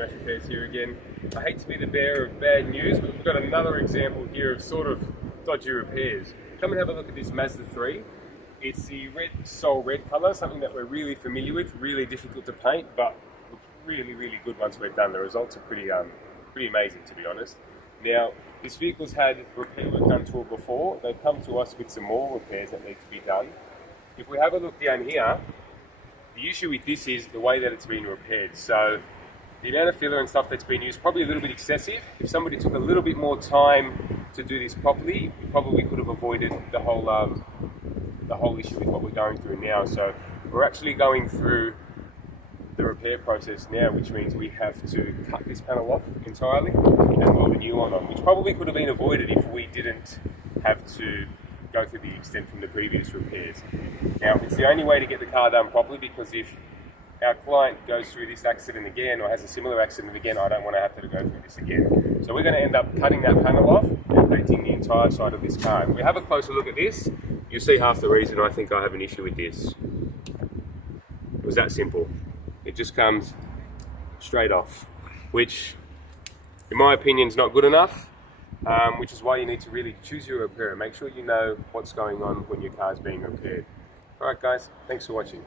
Smash Repairs here again. I hate to be the bearer of bad news, but we've got another example here of sort of dodgy repairs. Come and have a look at this Mazda 3. It's the red Sol red colour, something that we're really familiar with, really difficult to paint, but looks really, really good once we're done. The results are pretty amazing, to be honest. Now, this vehicle's had repair work done to it before. They've come to us with some more repairs that need to be done. If we have a look down here, the issue with this is the way that it's been repaired. So the amount of filler and stuff that's been used, probably a little bit excessive. If somebody took a little bit more time to do this properly, we probably could have avoided the whole issue with what we're going through now. So we're actually going through the repair process now, which means we have to cut this panel off entirely and weld a new one on, which probably could have been avoided if we didn't have to go through the extent from the previous repairs. Now, it's the only way to get the car done properly, because if our client goes through this accident again or has a similar accident again, I don't want to have to go through this again. So we're going to end up cutting that panel off and painting the entire side of this car. If we have a closer look at this, you'll see half the reason I think I have an issue with this. It was that simple. It just comes straight off, which in my opinion is not good enough, which is why you need to really choose your repairer. Make sure you know what's going on when your car is being repaired. Alright guys, thanks for watching.